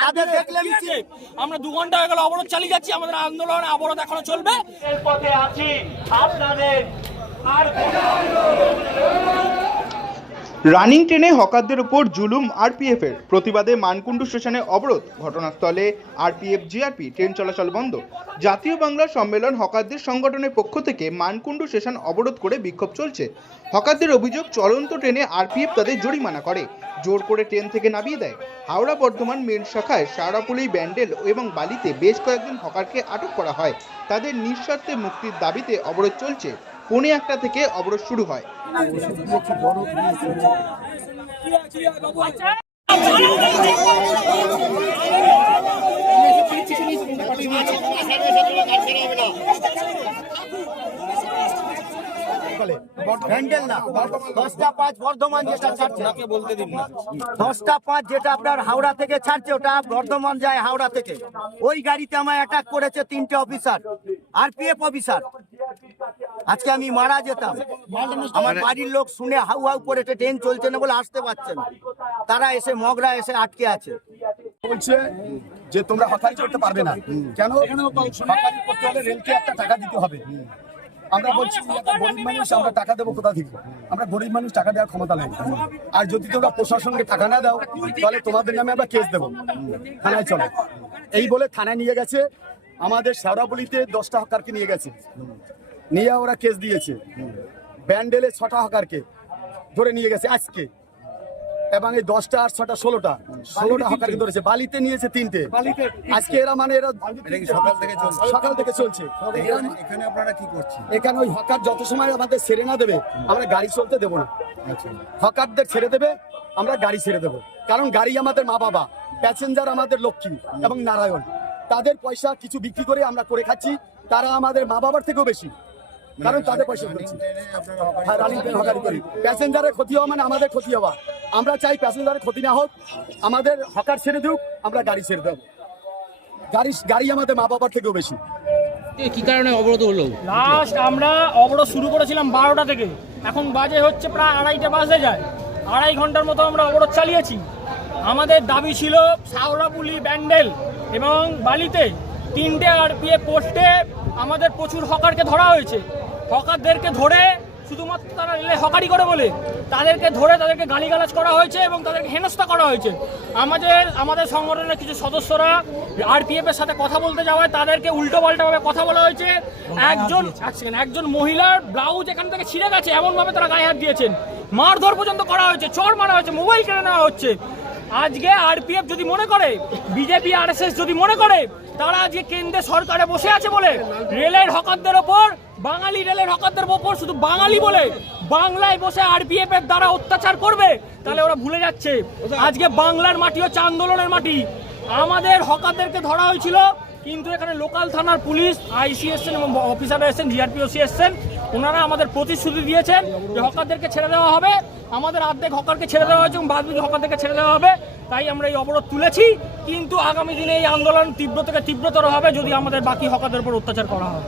তাদের দেখলে আমরা দু ঘণ্টা হয়ে গেল অবরোধ চালিয়ে যাচ্ছি আমাদের আন্দোলন অবরোধ এখনও চলবে। পথে আছি। আপনাদের আর রানিং ট্রেনে হকারদের উপর জুলুম আরপিএফ এর প্রতিবাদে মানকুণ্ডু স্টেশনে অবরোধ। ঘটনাস্থলে আরপিএফ, জিআরপি, ট্রেন চলাচল বন্ধ। জাতীয় বাংলা সম্মেলন হকারদের সংগঠনের পক্ষ থেকে মানকুণ্ডু স্টেশন অবরোধ করে বিক্ষোভ চলছে। হকারদের অভিযোগ, চলন্ত ট্রেনে আরপিএফ তাদের জরিমানা করে। জোর করে ট্রেন থেকে নামিয়ে দেয়। হাওড়া বর্ধমান মেন শাখায় সারাপুলি, ব্যান্ডেল এবং বালিতে বেশ কয়েকজন হকারকে আটক করা হয়। তাদের নিঃস্বার্থে মুক্তির দাবিতে অবরোধ চলছে। পৌনে একটা থেকে অবরোধ শুরু হয়। হ্যান্ডেল না দশটা পাঁচ বর্ধমান যেটা ছাড়ছে। বলতে দিন না। দশটা পাঁচ যেটা আপনার হাওড়া থেকে ছাড়ছে ওটা বর্ধমান যায় হাওড়া থেকে। ওই গাড়িতে আমায় অ্যাটাক করেছে তিনটে অফিসার আরপিএফ অফিসার আজকে আমি মারা যেতাম। আমার বাড়ির লোক শুনে হাউ হাউ করেছে ট্রেন চলছে না বলে আসতে পারছে না। তারা এসে মগরা এসে আটকে আছে। বলছে যে তোমরা হকারি করতে পারবে না। কেন? হকারি করতে হলে রেলকে একটা টাকা দিতে হবে। আমরা বলছি গরিব মানুষ আমরা টাকা দেবো কোথা থেকে? আমরা গরিব মানুষ টাকা দেওয়ার ক্ষমতা নেই। আর যদি তোমরা প্রশাসনকে টাকা না দাও তাহলে তোমাদের নামে আমরা কেস দেবো। থানায় চলে। এই বলে থানায় নিয়ে গেছে। আমাদের শেওড়াবলিতে দশটা হকারকে নিয়ে গেছে। নিয়ে ওরা কেস দিয়েছে। ব্যান্ডেলে ছটা হকারকে ধরে নিয়ে গেছে আজকে। এবং এই দশটা আর ছটা ষোলোটা। ষোলোটা হকারকে ধরেছে বালিতে নিয়েছে তিনটে। আজকে এরা মানে এরা সকাল থেকে চলছে? সকাল থেকে চলছে। এখানে আপনারা কি করছেন? এখানে ওই হকার যত সময় আমাদের ছেড়ে না দেবে আমরা গাড়ি চলতে দেবো না। হকারদের ছেড়ে দেবে আমরা গাড়ি ছেড়ে দেবো। কারণ গাড়ি আমাদের মা বাবা প্যাসেঞ্জার আমাদের লক্ষ্মী এবং নারায়ণ। তাদের পয়সা কিছু বিক্রি করে আমরা করে খাচ্ছি তারা আমাদের মা বাবার থেকেও বেশি। কারণ তাদের পয়সা হ্যাঁ, রানিং ট্রেন হকারি করি। প্যাসেঞ্জারের ক্ষতি হওয়া মানে আমাদের ক্ষতি হওয়া। আমরা চাই প্যাসেঞ্জারের ক্ষতি না হোক আমাদের হকার ছেড়ে দিক আমরা গাড়ি ছেড়ে দেবো। গাড়ি গাড়ি আমাদের মা বাবার থেকেও বেশি। কি কারণে অবরোধ হলো? লাস্ট আমরা অবরোধ শুরু করেছিলাম বারোটা থেকে। এখন বাজে হচ্ছে প্রায় আড়াইটা বাজে যায়। আড়াই ঘণ্টার মতো আমরা অবরোধ চালিয়েছি। আমাদের দাবি ছিল সাউরাপুলি ব্যান্ডেল এবং বালিতে তিনটে আরপিএফ পোস্টে আমাদের প্রচুর হকারকে ধরা হয়েছে। হকারদেরকে ধরে শুধুমাত্র তারা রেলে হকারি করে বলে তাদেরকে ধরে তাদেরকে গালিগালাজ করা হয়েছে এবং তাদেরকে হেনস্থা করা হয়েছে। আমাদের আমাদের সংগঠনের কিছু সদস্যরা আরপিএফ এর সাথে কথা বলতে যাওয়ায় তাদেরকে উল্টো পাল্টাভাবে কথা বলা হয়েছে। একজন একজন মহিলার ব্লাউজ এখান থেকে ছিঁড়ে গেছে এমনভাবে তারা গায়ে হাত দিয়েছেন। মারধর পর্যন্ত করা হয়েছে চর মারা হয়েছে মোবাইল কেড়ে নেওয়া হচ্ছে। আজকে আরপিএফ যদি মনে করে, বিজেপি, আরএসএস যদি মনে করে, তারা আজকে কেন্দ্রে সরকারে বসে আছে বলে, রেলের হকারদের ওপর, বাঙালি রেলের হকারদের ওপর শুধু বাঙালি বলে বাংলায় বসে আরপিএফ এর দ্বারা অত্যাচার করবে, তাহলে ওরা ভুলে যাচ্ছে। আজকে বাংলার মাটি হচ্ছে আন্দোলনের মাটি। আমাদের হকারদেরকে ধরা হয়েছিল, কিন্তু এখানে লোকাল থানার পুলিশ, আইসি এসছেন এবং অফিসাররা এসছেন জিআরপিওসি এসছেন। ওনারা আমাদের প্রতিশ্রুতি দিয়েছেন যে হকারদেরকে ছেড়ে দেওয়া হবে। আমাদের অর্ধেক হকারকে ছেড়ে দেওয়া হয়েছে এবং বাদ বাকি হকারদেরকে ছেড়ে দেওয়া হবে। তাই আমরা এই অবরোধ তুলেছি। কিন্তু আগামী দিনে এই আন্দোলন তীব্র থেকে তীব্রতর হবে যদি আমাদের বাকি হকারদের উপর অত্যাচার করা হয়।